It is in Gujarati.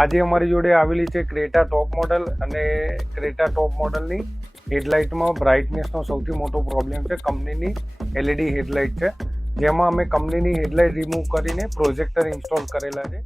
આજે અમારી જોડે આવેલી છે ક્રેટા ટોપ મોડલ અને ક્રેટા ટોપ મોડલની હેડલાઇટમાં બ્રાઇટનેસનો સૌથી મોટો પ્રોબ્લેમ છે. કંપનીની એલઈડી હેડલાઇટ છે, જેમાં અમે કંપનીની હેડલાઇટ રિમૂવ કરીને પ્રોજેક્ટર ઇન્સ્ટોલ કરેલા છે.